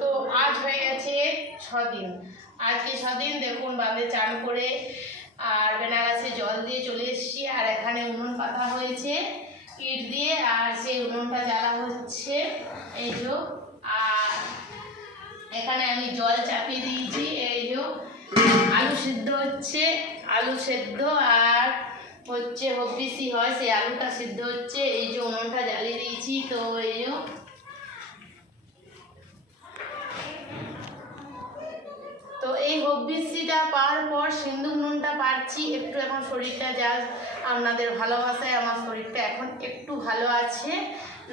তো আজ হয়ে গেছে 6 দিন। আজকে 6 দিন দেখুন বাঁধে চান করে আর বেনারসে জল দিয়ে চলে এসেছি। আর এখানে উনুন পাতা হয়েছে ইট দিয়ে, আর সেই উনুনটা জ্বালা হচ্ছে এই যে। আর এখানে আমি জল চাপিয়ে দিয়েছি, এই যে আলু সিদ্ধ হচ্ছে, আলু সেদ্ধ আর হচ্ছে হবিসি হয় সেই আলুটা সিদ্ধ হচ্ছে। এই যে উনুনটা জ্বালিয়ে দিয়েছি। তো এই যে তো এই হবিসিটা পাওয়ার পর সিন্ধু নুনটা পাচ্ছি একটু। এখন শরীরটা যা আপনাদের ভালোবাসায় আমার শরীরটা এখন একটু ভালো আছে,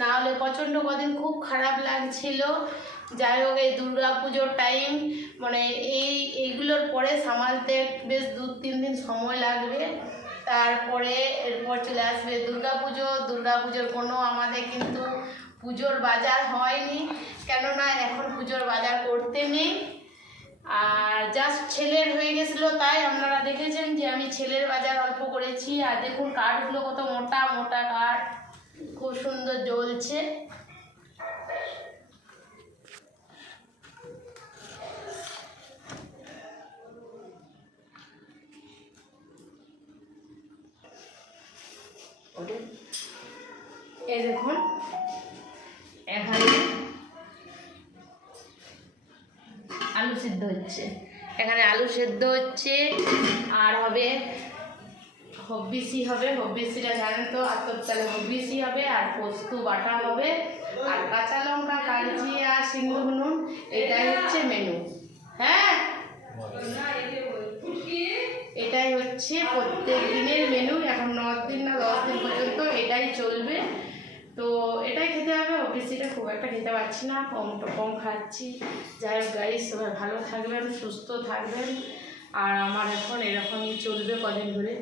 না হলে প্রচণ্ড কদিন খুব খারাপ লাগছিল। যাই হোক এই দুর্গা পুজোর টাইম মানে এইগুলোর পরে সামালতে বেশ 2-3 দিন সময় লাগবে। তারপরে এরপর চলে আসবে দুর্গা পুজো। দুর্গা পুজোর কোনো আমাদের কিন্তু পুজোর বাজার হয়নি, কেননা এখন পুজোর বাজার করতে নেই। আর জাস্ট ছেলের হয়ে গেছিলো, তাই আপনারা দেখেছেন যে আমি ছেলের বাজার অল্প করেছি। আর দেখুন কাঠগুলো কত মোটা মোটা কাঠ, খুব সুন্দর জ্বলছে। এই দেখুন এখানে আলু সিদ্ধ হচ্ছে, এখানে আলু সেদ্ধ হচ্ছে। আর হবে হবিসি হবে, হবিসিটা জানেন তো, আতপ চালে হবিসি হবে, আর পোস্ত বাটা হবে, আর কাঁচা লঙ্কা কালজি আর সিন্ধু নুন, এটাই হচ্ছে মেনু। হ্যাঁ, এটাই হচ্ছে প্রত্যেক দিনের মেনু। এখন 9 দিন না 10 দিন পর্যন্ত এটাই চলবে। তো এটাই খেতে হবে। হবিসিটা খুব একটা খেতে পারছি না, কম খাচ্ছি। যাই হোক গাইস, সবাই ভালো থাকবেন, সুস্থ থাকবেন। আর আমার এখন এরকমই চলবে কদিন ধরে।